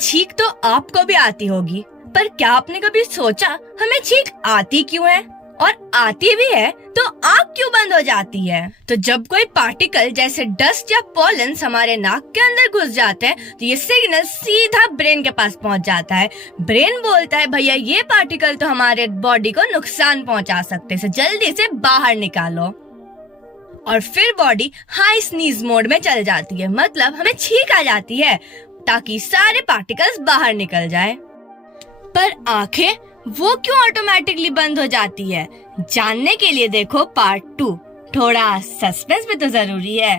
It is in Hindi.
छींक तो आपको भी आती होगी, पर क्या आपने कभी सोचा हमें छींक आती क्यों है? और आती भी है तो आँख क्यों बंद हो जाती है? तो जब कोई पार्टिकल जैसे डस्ट या पॉलन हमारे नाक के अंदर घुस जाते हैं तो ये सिग्नल सीधा ब्रेन के पास पहुंच जाता है। ब्रेन बोलता है भैया ये पार्टिकल तो हमारे बॉडी को नुकसान पहुंचा सकते हैं, जल्दी से बाहर निकालो। और फिर बॉडी हाई स्नीज मोड में चल जाती है, मतलब हमें छींक आ जाती है ताकि सारे पार्टिकल्स बाहर निकल जाए। पर आंखें वो क्यों ऑटोमेटिकली बंद हो जाती है? जानने के लिए देखो पार्ट 2। थोड़ा सस्पेंस भी तो जरूरी है।